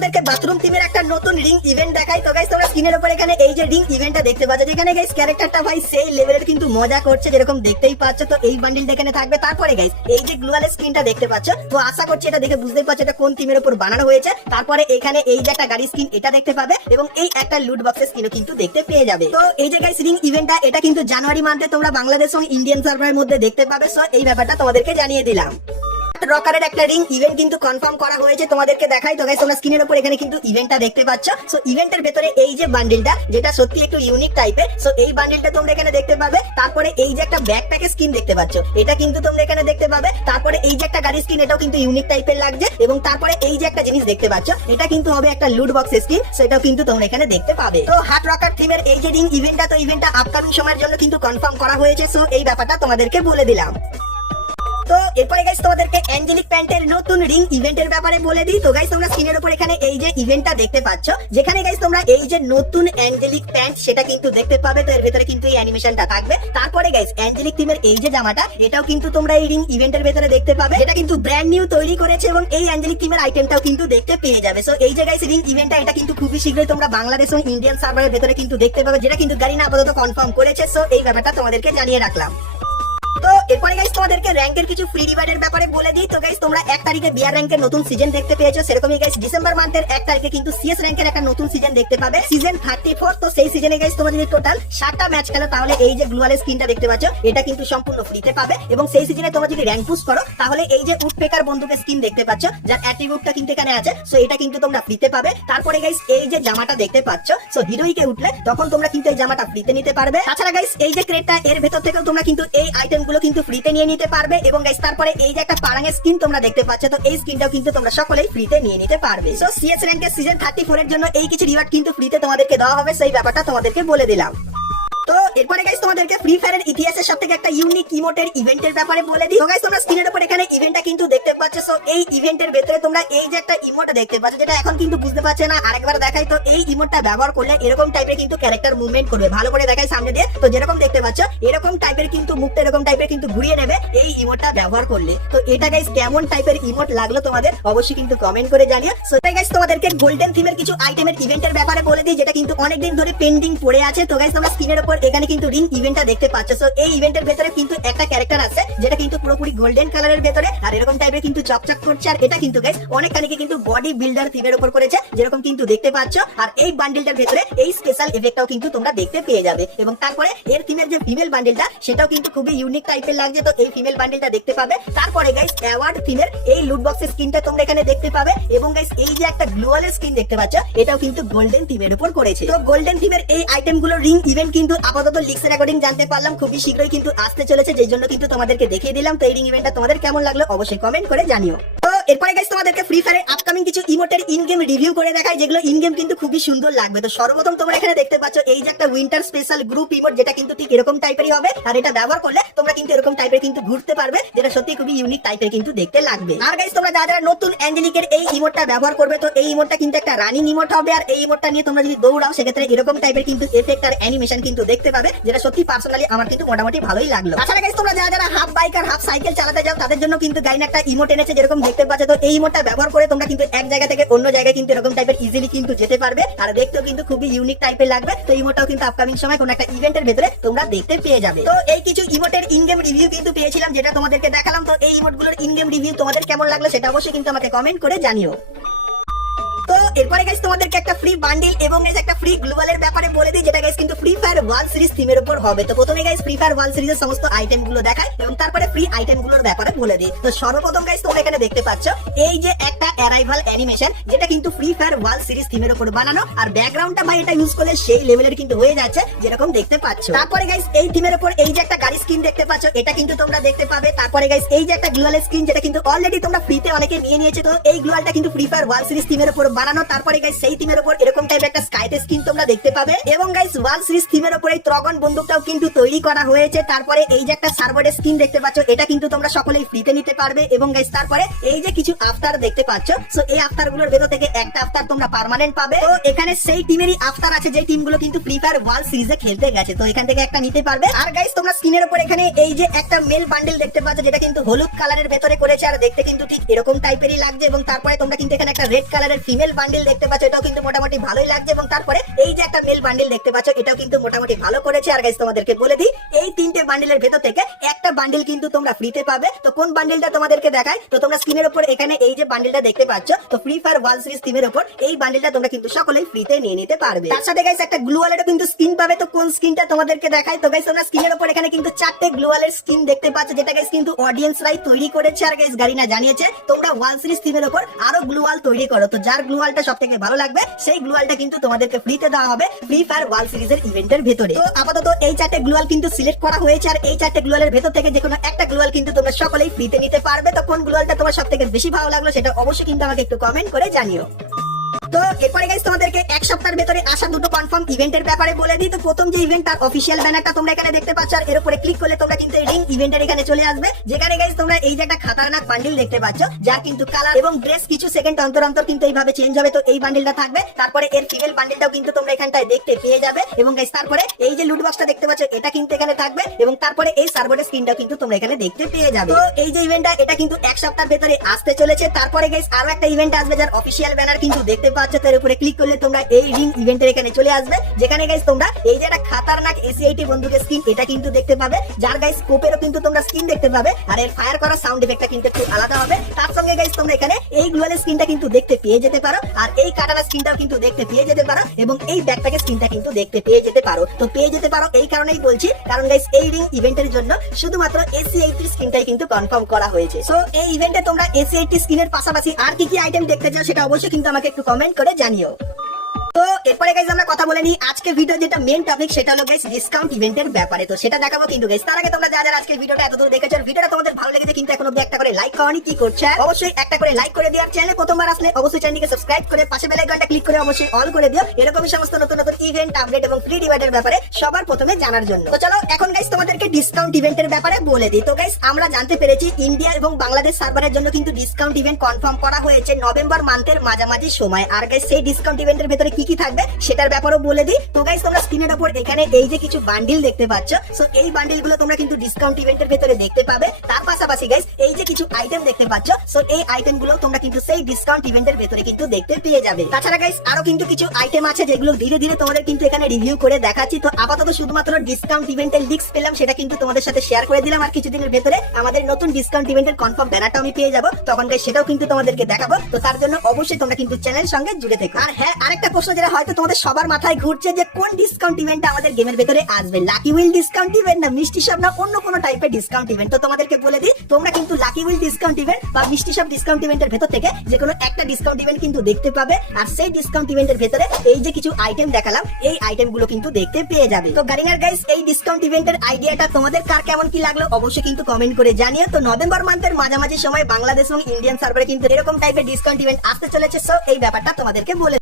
তোমাদেরকে বাথরুম থিমের একটা নতুন রিং ইভেন্ট দেখাই। তো গাইস তোমরা স্ক্রিনের উপর এখানে এই যে রিং ইভেন্টটা দেখতে পাচ্ছ, যেখানে গাইস ক্যারেক্টারটা ভাই সেই লেভেলের কিন্তু মজা করছে, যেরকম দেখতেই পাচ্ছ। তো এই বান্ডিলটা এখানে থাকবে। তারপরে গাইস এই যে গ্লুয়াল স্ক্রিনটা দেখতে পাচ্ছ, তো আশা করছি এটা দেখে বুঝতেই পারছো এটা কোন থিমের উপর বানানো হয়েছে। তারপরে এখানে এই যে একটা গাড়ি স্কিন এটা দেখতে পাবে এবং এই একটা লুট বক্সের স্কিনও কিন্তু দেখতে পেয়ে যাবে। তো এই যে গাইস রিং ইভেন্টটা এটা কিন্তু জানুয়ারি মান্থে তোমরা বাংলাদেশ এবং ইন্ডিয়ান সার্ভারের মধ্যে দেখতে পাবে। সো এই ব্যাপারটা তোমাদেরকে জানিয়ে দিলাম। রকারের একটা রিং ইভেন্ট কিন্তু কনফার্ম করা হয়েছে, তোমাদেরকে দেখাই। তো গাইস তোমরা স্ক্রিনের উপর এখানে কিন্তু ইভেন্টটা দেখতে পাচ্ছ। সো ইভেন্টের ভেতরে এই যে বান্ডিলটা, যেটা সত্যি একটু ইউনিক টাইপের, সো এই বান্ডিলটা তোমরা এখানে দেখতে পাবে। তারপরে এই যে একটা ব্যাকপ্যাকের স্কিন দেখতে পাচ্ছ, এটা কিন্তু তোমরা এখানে দেখতে পাবে। তারপরে এই যে একটা গাড়ি স্কিন, এটাও কিন্তু ইউনিক টাইপের লাগছে। এবং তারপরে এই যে একটা জিনিস দেখতে পাচ্ছ, এটা কিন্তু হবে একটা লুট বক্স স্কিন, সেটাও কিন্তু তোমরা এখানে দেখতে পাবে। তো হার্ট রকার থিমের এই যে রিং ইভেন্টটা, তো ইভেন্টটা আপকামিং সময়ের জন্য কিন্তু কনফার্ম করা হয়েছে। সো এই ব্যাপারটা তোমাদেরকে বলে দিলাম। তো এরপরে গাইস তোমাদেরকে অ্যাঞ্জেলিক প্যান্টের নতুন রিং ইভেন্টের ব্যাপারে বলে দিই। তো গাইস তোমরা স্ক্রিনের উপর এখানে এই যে ইভেন্টটা দেখতে পাচ্ছ, যেখানে গাইস তোমরা এই যে নতুন অ্যাঞ্জেলিক প্যান্ট সেটা কিন্তু দেখতে পাবে। তো এর ভেতরে কিন্তু এই অ্যানিমেশনটা থাকবে। তারপরে গাইস অ্যাঞ্জেলিক থিমের এই যে জামাটা, এটাও কিন্তু তোমরা এই রিং ইভেন্টের ভেতরে দেখতে পাবে। এটা কিন্তু ব্র্যান্ড নিউ তৈরি করেছে এবং এই অ্যাঞ্জেলিক থিমের আইটেমটাও কিন্তু দেখতে পেয়ে যাবে। সো এই যে গাইস রিং ইভেন্টটা এটা কিন্তু খুবই শীঘ্রই তোমরা বাংলাদেশ এবং ইন্ডিয়ান সার্ভারের ভেতরে কিন্তু দেখতে পাবে, যেটা কিন্তু গাড়ি না আপাতত কনফার্ম করেছে। সো এই ব্যাপারটা তোমাদেরকে জানিয়ে রাখলাম। তো এরপরে গাইস তোমাদেরকে র‍্যাঙ্কের কিছু ফ্রি রিওয়ার্ডের ব্যাপারে বলে দিই। তো গাইস তোমরা 1 তারিখে বিআর র‍্যাঙ্কের নতুন সিজন দেখতে পেয়েছো, সেরকমই গাইস ডিসেম্বর মান্থের 1 তারিখে কিন্তু সিএস র‍্যাঙ্কের একটা নতুন সিজন দেখতে পাবে, সিজন 34। তো সেই সিজনে গাইস তোমরা যদি টোটাল 7টা ম্যাচ খেলো, তাহলে এই যে গ্লুয়াল স্কিনটা দেখতে পাচ্ছ, এটা কিন্তু সম্পূর্ণ ফ্রিতে পাবে। এবং সেই সিজনে তোমরা যদি র‍্যাঙ্ক পুশ করো, তাহলে এই যে উডপেকার বন্দুকের স্কিন দেখতে পাচ্ছ, যার অ্যাট্রিবিউটটা কিন্তু এখানে আছে, সো এটা কিন্তু তোমরা ফ্রিতে পাবে। তারপরে গাইস এই যে জামাটা দেখতে পাচ্ছ, সো হিরোইকে উঠলে তখন তোমরা কিন্তু এই জামাটা ফ্রিতে নিতে পারবে। তাছাড়া গাইস এই যে ক্রেটটা, এর ভেতর থেকেও তোমরা কিন্তু এই আইটেমগুলো কিন্তু ফ্রিতে নিয়ে নিতে পারবে। এবং গাইস তারপরে এই যে একটা পারাঙের স্কিন তোমরা দেখতে পাচ্ছ, তো এই স্কিনটাও কিন্তু তোমরা সকলেই ফ্রিতে নিয়ে নিতে পারবে। সো সিএস র‍্যাঙ্কের সিজন 34 এর জন্য এই কিছু রিওয়ার্ড কিন্তু ফ্রিতে তোমাদেরকে দেওয়া হবে, সেই ব্যাপারটা তোমাদেরকে বলে দিলাম। তো এরপরে গাইস তোমাদেরকে ফ্রি ফায়ারের ইতিহাসের সবথেকে একটা ইউনিক ইমোটের ইভেন্টের ব্যাপারে বলে দিই। তো গাইস তোমরা স্ক্রিনের উপর এখানে ইভেন্টটা কিন্তু দেখতে পাচ্ছ। সো এই ইভেন্টের ভেতরে তোমরা এই যে একটা ইমোট দেখতে পাচ্ছ, যেটা এখন কিন্তু বুঝতে পারছে না, আরেকবার দেখাই। তো এই ইমোটটা ব্যবহার করলে এরকম টাইপের কিন্তু ক্যারেক্টার মুভমেন্ট করবে। ভালো করে দেখাই সামনে দিয়ে, তো যেরকম দেখতে পাচ্ছ এরকম টাইপের কিন্তু মুখটা এরকম টাইপের কিন্তু ঘুরিয়ে নেবে এই ইমোটটা ব্যবহার করলে। তো এটা গাইস কেমন টাইপের ইমোট লাগলো তোমাদের অবশ্যই কিন্তু কমেন্ট করে জানিও। সো তাই গাইস তোমাদেরকে গোল্ডেন থিমের কিছু আইটেমের ইভেন্টের ব্যাপারে বলে দিই, যেটা কিন্তু অনেকদিন ধরে পেন্ডিং পড়ে আছে। তো গাইস তোমরা স্ক্রিনের উপর এখানে কিন্তু রিং ইভেন্টটা দেখতে পাচ্ছ। সো এই ইভেন্টের ভেতরে কিন্তু একটা ক্যারেক্টার আছে, যেটা কিন্তু পুরোপুরি গোল্ডেন কালারের ভেতরে আর এরকম টাইপের কিন্তু চকচক করছে। আর এটা কিন্তু গাইস অনেকখানিকে কিন্তু বডি বিল্ডার থিমের উপর করেছে, যেরকম কিন্তু দেখতে পাচ্ছ। আর এই বান্ডেলটার ভেতরে এই স্পেশাল এফেক্টটাও কিন্তু তোমরা দেখতে পেয়ে যাবে। এবং তারপরে এর থিমের যে ফিমেল বান্ডেলটা, সেটাও কিন্তু খুবই ইউনিক টাইপের লাগছে। তো এই ফিমেল বান্ডেলটা দেখতে পাবে। তারপরে গাইস অ্যাওয়ার্ড থিমের এই লুট বক্সের স্কিনটা তোমরা এখানে দেখতে পাবে। এবং গাইস এই যে একটা গ্লোয়াল স্কিন দেখতে পাচ্ছ, এটাও কিন্তু গোল্ডেন থিমের উপর করেছে। তো গোল্ডেন থিমের এই আইটেমগুলো রিং ইভেন্ট কিন্তু আপাতত লিক্সের অ্যাকর্ডিং জানতে পারলাম খুবই শীঘ্রই কিন্তু আসতে চলেছে, যেই জন্য কিন্তু তোমাদেরকে দেখিয়ে দিলাম। তো এই রিং ইভেন্টটা তোমাদের কেমন লাগলো অবশ্যই কমেন্ট করে জানিও। তো এরপরে গাইস তোমাদেরকে ফ্রি ফায়ারের আপকামিং কিছু ইমোটের ইন গেম রিভিউ করে দেখাই, যেগুলো ইন গেম কিন্তু খুবই সুন্দর লাগবে। তো সর্বপ্রথম তোমরা এখানে দেখতে পাচ্ছ এই যে একটা উইন্টার স্পেশাল গ্রুপ ইমোট, যেটা কিন্তু ঠিক এরকম টাইপেরই হবে। আর এটা ব্যবহার করলে তোমরা কিন্তু এরকম টাইপের কিন্তু ঘুরতে পারবে, যেটা সত্যি খুবই ইউনিক টাইপের কিন্তু দেখতে লাগবে। আর গাইস তোমরা যারা যারা নতুন অ্যাঞ্জেলিকের এই ইমোটটা ব্যবহার করবে, তো এই ইমোটটা কিন্তু একটা রানিং ইমোট হবে। আর এই ইমোটটা নিয়ে তোমরা যদি দৌড়াও, সেক্ষেত্রে এরকম টাইপের কিন্তু এফেক্ট আর অ্যানিমেশন কিন্তু দেখতে পাবে, যেটা সত্যি পার্সোনালি আমার কিন্তু মোটামুটি ভালোই লাগলো। তাছাড়া গাইস তোমরা যারা যারা হাফ বাইক আর হাফ সাইকেল চালাতে যাও, তাদের জন্য কিন্তু গাইন একটা ইমোট এনেছে, যেরকম দেখতে পাচ্ছ। তো এই ইমোটটা ব্যবহার করে তোমরা কিন্তু এক জায়গা থেকে অন্য জায়গায় কিন্তু এরকম টাইপের ইজিলি কিন্তু যেতে পারবে, আর দেখতেও কিন্তু খুবই ইউনিক টাইপের লাগবে। তো ইমোটটাও কিন্তু আপকামিং সময় কোন একটা ইভেন্টের ভেতরে তোমরা দেখতে পেয়ে যাবে। তো এই কিছু ইমোটের ইন গেম রিভিউ কিন্তু পেয়েছিলাম, যেটা তোমাদেরকে দেখালাম। তো এই ইমোটগুলোর ইন গেম রিভিউ তোমাদের কেমন লাগলো সেটা অবশ্যই কিন্তু আমাকে কমেন্ট করে জানিও। তো এরপরে গাইস তোমাদেরকে একটা ফ্রি বান্ডিল এবং গাইস একটা ফ্রি গ্লোবালের ব্যাপারে বলে দিই, যেটা গাইস কিন্তু ফ্রি ফায়ার ওয়ার্ল্ড সিরিজ থিমের উপর হবে। তো প্রথমে গাইস ফ্রি ফায়ার ওয়ার্ল্ড সিরিজের সমস্ত আইটেম গুলো দেখায় এবং তারপরে ফ্রি আইটেম গুলোর ব্যাপারে বলে দিই। তো সর্বপ্রথম গাইস তোমরা এখানে দেখতে পাচ্ছ এই যে একটা অ্যারাইভাল অ্যানিমেশন, যেটা কিন্তু ফ্রি ফায়ার ওয়ার্ল্ড সিরিজ থিমের উপর বানানো। আর ব্যাকগ্রাউন্ডটা ভাই এটা ইউজ করলে সেই লেভেলের কিন্তু হয়ে যাচ্ছে, যেরকম দেখতে পাচ্ছ। তারপরে গাইস এই থিমের উপর এই যে একটা গাড়ি স্কিন দেখতে পাচ্ছ, এটা কিন্তু তোমরা দেখতে পাবে। তারপরে গাইস এই যে একটা গ্লোয়াল স্কিন, যেটা কিন্তু অলরেডি তোমরা ফ্রিতে অনেকে নিয়ে নিয়েছে। তো এই গ্লোয়ালটা কিন্তু ফ্রি ফায়ার ওয়ার্ল্ড সিরিজ থিমের উপর বানানো। তারপরে গাইস সেই থিমের উপর এরকম টাইপের একটা সাইড স্ক্রিন তোমরা দেখতে পাবে এবং গাইস ওয়াল সিরিজ থিমের উপরে ত্রগন বন্দুকটাও কিন্তু তৈরি করা হয়েছে। তারপরে এই যে একটা সার্ভারের স্কিন দেখতে পাচ্ছ, এটা কিন্তু তোমরা সকলেই ফ্রিতে নিতে পারবে এবং গাইস তারপরে এই যে কিছু আফতার দেখতে পাচ্ছ, সো এই আফতার গুলোর ভেতর থেকে একটা আফতার তোমরা পার্মানেন্ট পাবে। তো এখানে সেই টিমেরই আফতার আছে যে টিমগুলো কিন্তু ফ্রি ফায়ার ওয়ার্ল্ড সিরিজে খেলতে গেছে, তো এখান থেকে একটা নিতে পারবে। আর গাইস তোমরা স্ক্রিনের উপর এখানে এই যে একটা মেল বান্ডেল দেখতে পাচ্ছ, যেটা কিন্তু হলুদ কালারের ভেতরে করেছে আর দেখতে কিন্তু ঠিক এরকম টাইপেরই লাগছে। এবং তারপরে তোমরা কিন্তু এখানে একটা রেড কালারের ফিমেল বান্ডেল দেখতে পাচ্ছ, এটাও কিন্তু মোটামুটি ভালোই লাগছে। এবং তারপরে এই যে একটা মেল বান্ডেল দেখতে পাচ্ছ, এটাও কিন্তু মোটামুটি ভালো করেছে। আর গাইস তোমাদেরকে বলে দিই, এই তিনটে বান্ডেলের ভেতর থেকে একটা বান্ডেল কিন্তু তোমরা ফ্রিতে পাবে। তো কোন বান্ডেলটা তোমাদেরকে দেখায়, তো তোমরা স্ক্রিনের উপর এখানে এই যে বান্ডেলটা দেখতে পাচ্ছ, তো ফ্রি ফায়ার ওয়ার্ল্ড সিরিজ থিমের উপর এই বান্ডেলটা তোমরা কিন্তু সকলেই ফ্রিতে নিয়ে নিতে পারবে। তার সাথে গাইস একটা গ্লু ওয়ালেরও কিন্তু স্কিন পাবে। তো কোন স্কিনটা তোমাদেরকে দেখায়, তো গাইস তোমরা স্ক্রিনের উপর এখানে কিন্তু 4টে গ্লু ওয়ালের স্কিন দেখতে পাচ্ছ, যেটা গাইস কিন্তু অডিয়েন্সরাই তৈরি করেছে। আর গাইস গারিনা জানিয়েছে তোমরা ওয়ার্ল্ড সিরিজ থিমের উপর আরো গ্লু ওয়াল তৈরি করো, তো যার গ্লু ওয়ালটা সবথেকে ভালো লাগবে সেই গ্লু ওয়ালটা কিন্তু তোমাদেরকে ফ্রিতে দেওয়া হবে ফ্রি ফায়ার ওয়ার্ল্ড সিরিজের ইভেন্টের ভেতরে। তো আপাতত এই 4টে গ্লু ওয়াল কিন্তু সিলেক্ট করা হয়েছে, আর এই 4টে গ্লু ওয়ালের ভেতর থেকে যে কোনো একটা গ্লু ওয়াল কিন্তু তোমরা সকলেই ফ্রিতে নিতে পারবে। তো কোন গ্লু ওয়ালটা তোমার সবথেকে বেশি ভালো লাগলো সেটা অবশ্যই কিন্তু আমাকে একটু কমেন্ট করে জানিও। তো এরপরে গাইস তোমাদেরকে এক সপ্তাহের ভেতরে আসা দুটো কনফার্ম ইভেন্টের ব্যাপারে বলে দিই। তো প্রথম যে ইভেন্ট তার অফিশিয়াল ব্যানারটা তোমরা এখানে দেখতে পাচ্ছ, আর এর উপরে ক্লিক করলে তোমরা কিন্তু এই রিং ইভেন্টের এখানে চলে আসবে, যেখানে গাইস তোমরা এই যে একটা খাতারনাক বান্ডিল দেখতে পাচ্ছ, যার কিন্তু কালার এবং ড্রেস কিছু সেকেন্ড অন্তর অন্তর কিন্তু এইভাবে চেঞ্জ হবে। তো এই বান্ডিলটা থাকবে, তারপরে এর ফিমেল বান্ডিলটাও কিন্তু তোমরা এখানটায় দেখতে পেয়ে যাবে। এবং গাইস তারপরে এই যে লুট বক্সটা দেখতে পাচ্ছ, এটা কিন্তু এখানে থাকবে এবং তারপরে এই সার্ভারের স্ক্রিনটাও কিন্তু তোমরা এখানে দেখতে পেয়ে যাবে। তো এই যে ইভেন্টটা, এটা কিন্তু এক সপ্তাহের ভেতরে আসতে চলেছে। তারপরে গাইস আরো একটা ইভেন্ট আসবে, যার অফিশিয়াল ব্যানার কিন্তু দেখতে পাচ্ছ, তার উপরে ক্লিক করলে তোমরা এই রিং ইভেন্টের এখানে চলে আসবে, যেখানে গাইস তোমরা এই যে একটা খাতারনাক এসি80 বন্দুকের স্কিন এটা কিন্তু দেখতে পাবে, যার গাইস স্কোপেরও কিন্তু তোমরা স্কিন দেখতে পাবে, আর এর ফায়ার করার সাউন্ড ইফেক্টটা কিন্তু একটু আলাদা হবে। তার সঙ্গে গাইস তোমরা এখানে এই গ্লোয়ালের স্কিনটা কিন্তু দেখতে পেয়ে যেতে পারো, আর এই কাটানা স্কিনটাও কিন্তু দেখতে পেয়ে যেতে পারো, এবং এই ব্যাকপ্যাকের স্কিনটা কিন্তু দেখতে পেয়ে যেতে পারো। তো পেয়ে যেতে পারো এই কারণেই বলছি, কারণ গাইস এই রিং ইভেন্টের জন্য শুধুমাত্র এসি80 স্কিনটাই কিন্তু কনফার্ম করা হয়েছে। সো এই ইভেন্টে তোমরা এসি80 স্কিনের পাশাপাশি আর কি কি আইটেম দেখতে চাও সেটা অবশ্যই কিন্তু আমাকে একটু কমেন্ট করে জানিও। তো এরপরে গাইস আমরা কথা বলে নিই আজকে ভিডিও যেটা মেইন টপিক, সেটা হলো গাইস ডিসকাউন্ট ইভেন্টের ব্যাপারে। তো সেটা দেখাবো কিন্তু গাইস তার আগে তোমরা যারা আজকে ভিডিওটা এতদূর দেখেছো, ভিডিওটা তোমাদের ভালো লেগেছে কিন্তু এখন অবধি একটা করে লাইক করনি, কি করছে অবশ্যই একটা করে লাইক করে দিও। আর চ্যানেলে প্রথমবার আসলে অবশ্যই চ্যানেলকে সাবস্ক্রাইব করে পাশে বেল আইকনটা ক্লিক করে অবশ্যই অল করে দিও, এরকমই সমস্ত নতুন নতুন ইভেন্ট আপডেট এবং ফ্রি ডিভাইডের ব্যাপারে সবার প্রথমে জানার জন্য। তো চলো এখন গাইস তোমাদেরকে ডিসকাউন্ট ইভেন্টের ব্যাপারে বলে দিই। তো গাইস আমরা জানতে পেরেছি ইন্ডিয়া এবং বাংলাদেশ সার্ভারের জন্য কিন্তু ডিসকাউন্ট ইভেন্ট কনফার্ম করা হয়েছে নভেম্বর মান্থের মাঝামাঝি সময়। আর গাইস সেই ডিসকাউন্ট ইভেন্টের ভেতরে কি কি থাকবে সেটার ব্যাপারেও বলে দিই। তো গাইস তোমরা স্ক্রিনের উপর এখানে এই যে কিছু বান্ডিল দেখতে পাচ্ছ, সো এই বান্ডিল গুলো তোমরা কিন্তু ডিসকাউন্ট ইভেন্টের ভেতরে দেখতে পাবে। তার পাশাপাশি গাইস এই যে কিছু আইটেম দেখতে পাচ্ছ, সো এই আইটেম গুলো তোমরা কিন্তু সেই ডিসকাউন্ট ইভেন্টের ভেতরে কিন্তু দেখতে পেয়ে যাবে। তাছাড়া গাইস আরো কিন্তু কিছু আইটেম আছে যেগুলো ধীরে ধীরে তোমাদের কিন্তু এখানে রিভিউ করে দেখাচ্ছি। তো আপাতত শুধুমাত্র ডিসকাউন্ট ইভেন্টের লিংকস পেলাম, সেটা কিন্তু তোমাদের সাথে শেয়ার করে দিলাম। আর কিছুদিনের ভেতরে আমাদের নতুন ডিসকাউন্ট ইভেন্টের কনফার্ম ব্যানারটা আমি পেয়ে যাবো, তখন গাইস সেটাও কিন্তু তোমাদেরকে দেখাবো। তো তার জন্য অবশ্যই তোমরা কিন্তু চ্যানেলের সঙ্গে জুড়ে থেকো। আর হ্যাঁ, আরেকটা প্রশ্ন যেটা হয়তো তোমাদের সবার মাথায় ঘুরছে যে কোন ডিসকাউন্ট ইভেন্ট আমাদের গেমের ভেতরে আসবে, লাকি উইল ডিসকাউন্ট ইভেন্ট না মিষ্টি শপ না অন্য কোনো টাইপের ডিসকাউন্ট ইভেন্ট। তো তোমাদেরকে বলে দিই, তোমরা কিন্তু লাকি উইল ডিসকাউন্ট ইভেন্ট বা মিষ্টি শপ ডিসকাউন্ট ইভেন্টের ভেতর থেকে যে কোনো একটা ডিসকাউন্ট ইভেন্ট কিন্তু দেখতে পাবে। আর সেই ডিসকাউন্ট ইভেন্টের ভেতরে এই যে কিছু আইটেম দেখালাম, এই আইটেম গুলো কিন্তু দেখতে পেয়ে যাবে। তো গারিনার গাইস এই ডিসকাউন্ট ইভেন্টের আইডিয়াটা তোমাদের কার কেমন কি লাগলো অবশ্যই কিন্তু কমেন্ট করে জানিও। তো নভেম্বর মান্থের মাঝামাঝি সময় বাংলাদেশ এবং ইন্ডিয়ান সার্ভারে কিন্তু এরকম টাইপের ডিসকাউন্ট ইভেন্ট আসতে চলেছে, সো এই ব্যাপারটা তোমাদেরকে বলে